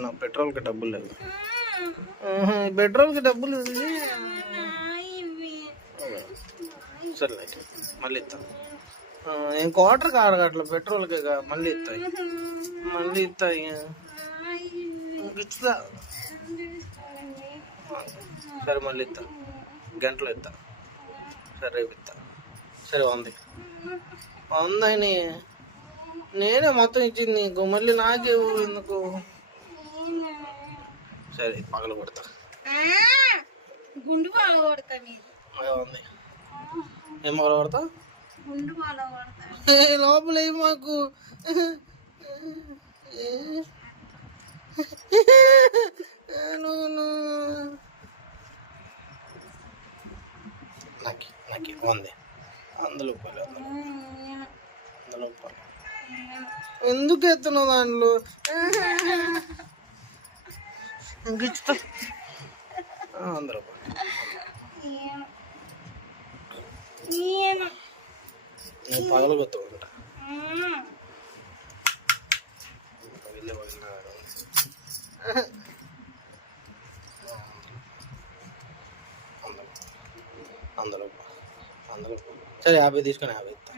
నా పెట్రోల్కి డబ్బులు లేవు. పెట్రోల్కి డబ్బులు సరే మళ్ళీ ఇస్తాను. నేను క్వార్టర్కి అట్లా పెట్రోల్కి మళ్ళీ ఇస్తాయి ఇస్తా. సరే మళ్ళీ ఇస్తా, గంటలో ఇస్తా. సరే రేపు ఇస్తా. సరే 100 అని నేనే మొత్తం ఇచ్చింది నీకు, మళ్ళీ నాకే ఎందుకు? సరే పగల కొడతా, గుండు పగల కొడతా. ఏం పగల కొడతా? గుండు పగల కొడతా. లోపల మాకు నాకు 100 రూపాయలు. ఎందుకు ఎత్తున్నావు దాంట్లో? ఇస్తా 100 రూపాయలు. నేను పగల కొత్త అందులో సరే 50 తీసుకొని 50 ఇస్తా.